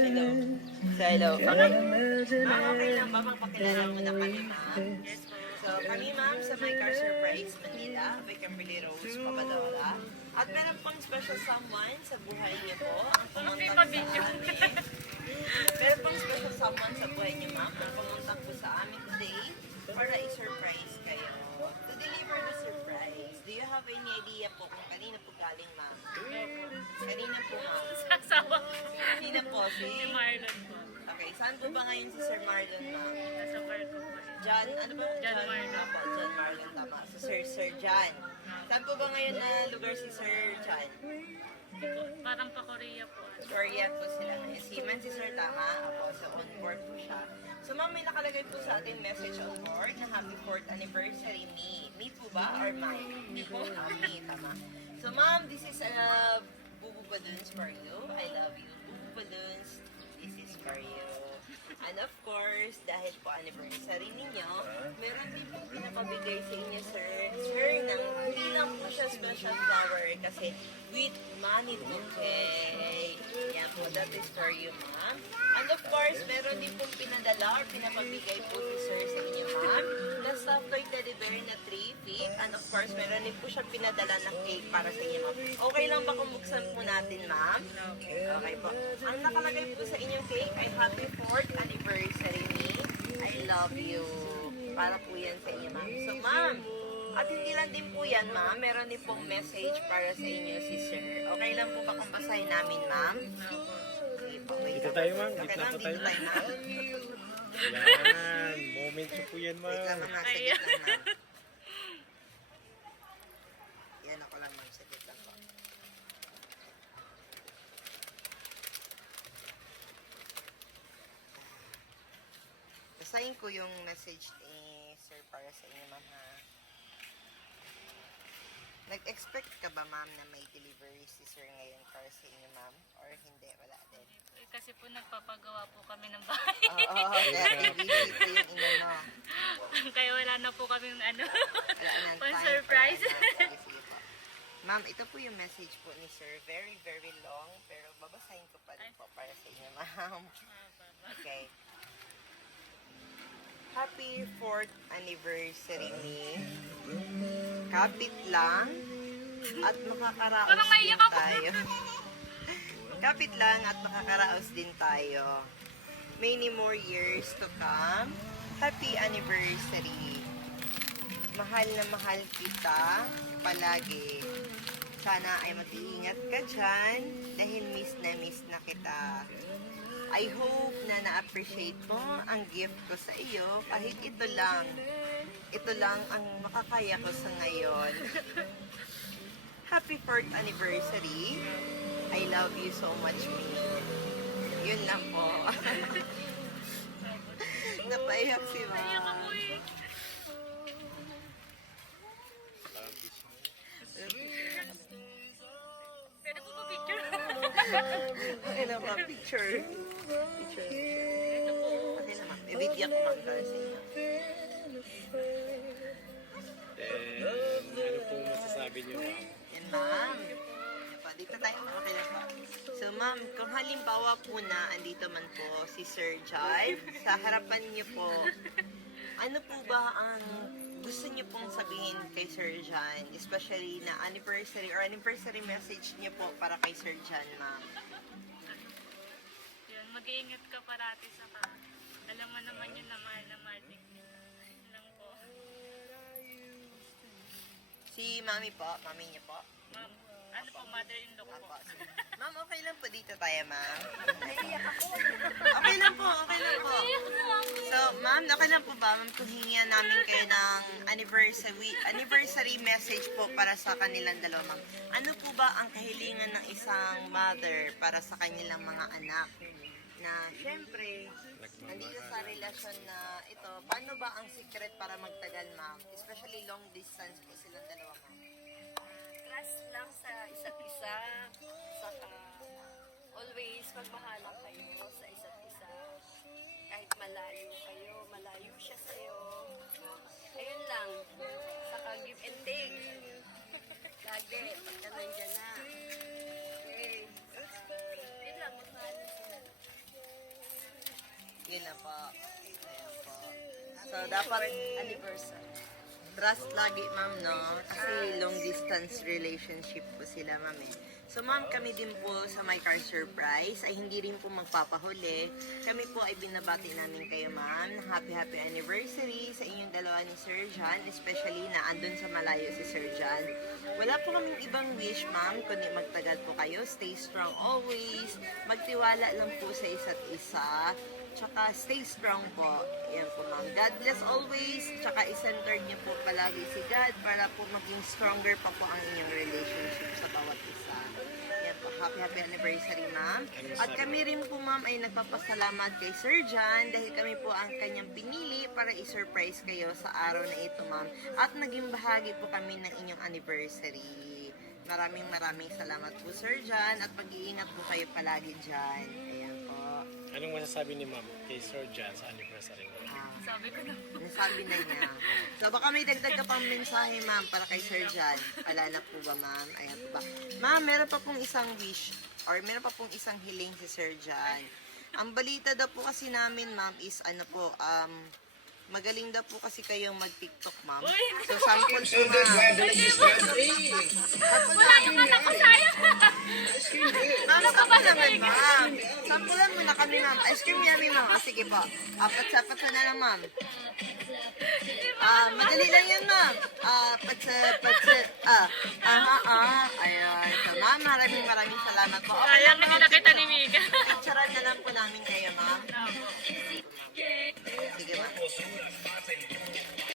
Hello. So, hello. Ma'am, okay lang ba magpakilala mo na kami, ma'am? So, kami, ma'am, sa My Car Surprise Manila, by Kimberly Rose Papadora. At meron pong special someone sa buhay niyo po, ang pumunta sa amin. Meron pong special someone sa buhay niyo, ma'am, ang pumunta po sa amin today para i-surprise kayo. To deliver the surprise, do you have any idea po kung kanina po galing, ma'am? Kanina po, ma'am. Asawa Kanina po, ni si... Marlon po. Okay, saan po ba ngayon si Sir Marlon, ma'am? Nasa bar ko po. John, ano ba? John Marlon. Apo, John Marlon, tama. So, Sir John. Saan po ba ngayon na lugar si Sir John? Parang pa Korea po. Korean po sila ngayon. Seaman si Sir, tama? Apo, so on board po siya. So, ma'am, may nakalagay po sa ating message on board na happy 4th anniversary, me. Me po ba? Or mine? Me po. Me, tama. So, ma'am, this is Bubu Balloons for you. I love you. Bubu Balloons, this is for you. And of course, dahil po anniversary ninyo, meron din po pinapabigay sa inyo, sir. Sir, hindi lang po siya special flower kasi with money bouquet. Yan po, that is for you, ma'am. And of course, meron din pong pinadala or pinapabigay po si sir sa inyo, ma'am. Na soft toy teddy bear na 3 feet. And of course, meron din po siya pinadala ng cake para sa inyo, ma'am. Okay lang ba kung buksan po natin, ma'am? Okay po. Ang nakalagay po sa inyong cake ay happy 4th anniversary me. I love you. Para po yan sa inyo, ma'am. So, ma'am, at hindi lang din po yan, ma'am. Meron din pong message para sa inyo si sir. Okay lang po ba kung basahin namin, ma'am? Sige po, wait. Dito tayo, ma'am. Okay Dito lang, na dito tayo, tayo, ma'am. Yan. Moment ko po yan, Wait lang, ma'am. ma'am. Saglit lang, ma'am. Yan ako lang, ma'am. Saglit lang po. Basahin ko yung message ni sir para sa inyo, ma'am, ha? Nag-expect ka ba, ma'am, na may delivery si sir ngayon para sa inyo, ma'am? Or hindi? Wala din. Kasi po nagpapagawa po kami ng bahay. Oo, kaya busy po yung inano. Kaya wala na po kami ano. Wala nang Pang time surprise. for ano. Sige, sige po. Ma'am, ito po yung message po ni sir. Very, very long. Pero babasahin ko pa rin po para sa inyo, ma'am. Okay. Happy 4th anniversary me. Kapit lang at makakaraos Parang din naiyak ako. tayo. Kapit lang at makakaraos din tayo. Many more years to come. Happy anniversary. Mahal na mahal kita palagi. Sana ay mag-iingat ka dyan dahil miss na kita. I hope na na-appreciate mo ang gift ko sa iyo kahit ito lang. Ito lang ang makakaya ko sa ngayon. Happy 4th anniversary. I love you so much, me. Yun lang po. Napaiyak si Naiyak ako ma'am. eh. Pwede po po picture. Okay na ba? Picture. Picture. Ito po. Okay na, ma'am. I-video ko, ma'am, para sa inyo. Then, ano po masasabi niyo, ma'am? Yan, ma'am. Dito tayo, ma'am. Okay lang po. So, ma'am, kung halimbawa po na andito man po si Sir John, sa harapan niyo po, ano po ba ang gusto niyo pong sabihin kay Sir John, especially na anniversary or anniversary message niyo po para kay Sir John, ma'am? Yun, mag-iingat ka parati sa ka. Alam mo naman yun na mahal din kita. Yun lang po. Si Mami po, Mami niyo po. Ma'am, ano po, mother-in-law ko po. Apo. Ma'am, okay lang po dito tayo, ma'am. Naiiyak ako. Okay lang po, okay lang po. So, ma'am, okay lang po ba, ma'am, kung hingihan namin kayo ng anniversary message po para sa kanilang dalawa, ma'am? Ano po ba ang kahilingan ng isang mother para sa kanilang mga anak? Na, syempre, nandito sa relasyon na ito, paano ba ang secret para magtagal, ma'am? Especially long distance po silang dalawa, ma'am. Trust lang sa isa't isa. Saka always magmahalan kayo sa isa't isa. Kahit malayo kayo, malayo siya sa'yo. Ayun lang. Saka give and take. Lagi, pagka nandyan na. Okay. Saka, yun lang, magmahalan sila. Yun na po. Ayan po. So, dapat Anniversary. trust lagi, ma'am, no? Kasi long distance relationship po sila, ma'am, eh. So, ma'am, kami din po sa My Car Surprise ay hindi rin po magpapahuli. Kami po ay binabati namin kayo, ma'am, na happy anniversary sa inyong dalawa ni Sir John, especially na andun sa malayo si Sir John. Wala po kaming ibang wish, ma'am, kundi magtagal po kayo. Stay strong always. Magtiwala lang po sa isa't isa. Tsaka stay strong po. Yan po, ma'am. God bless always. Tsaka isentard niyo po palagi si God para po maging stronger pa po ang inyong relationship sa bawat isa. Yan po. Happy anniversary, ma'am. At kami rin po, ma'am, ay nagpapasalamat kay Sir John dahil kami po ang kanyang pinili para i-surprise kayo sa araw na ito, ma'am. At naging bahagi po kami ng inyong anniversary. Maraming salamat po, Sir John. At mag-iingat po kayo palagi dyan. Ayan po. Anong masasabi ni Ma'am kay Sir John sa anniversary niya? Sabi ko na. Nasabi na niya. So baka may dagdag ka pang mensahe, ma'am, para kay Sir John. Wala na po ba, ma'am? Ayan po ba? Ma'am, meron pa pong isang wish or meron pa pong isang hiling si Sir John. Ang balita daw po kasi namin, ma'am, is ano po, magaling daw po kasi kayong mag-TikTok, ma'am. So sample po, ma'am. Wala yung anak ko sayang. Ma'am, sample naman, ma'am. Sampulan mo na kami, ma'am. Ice cream yummy, ma'am. Sige po. Apat sa na lang, ma'am. Madali lang yan, ma'am. Ayan. So, ma'am, maraming salamat po. Okay Sayang lang, na ma'am. nakita ni Mika. Picturean na lang po namin kayo, ma'am. Sige, ma'am.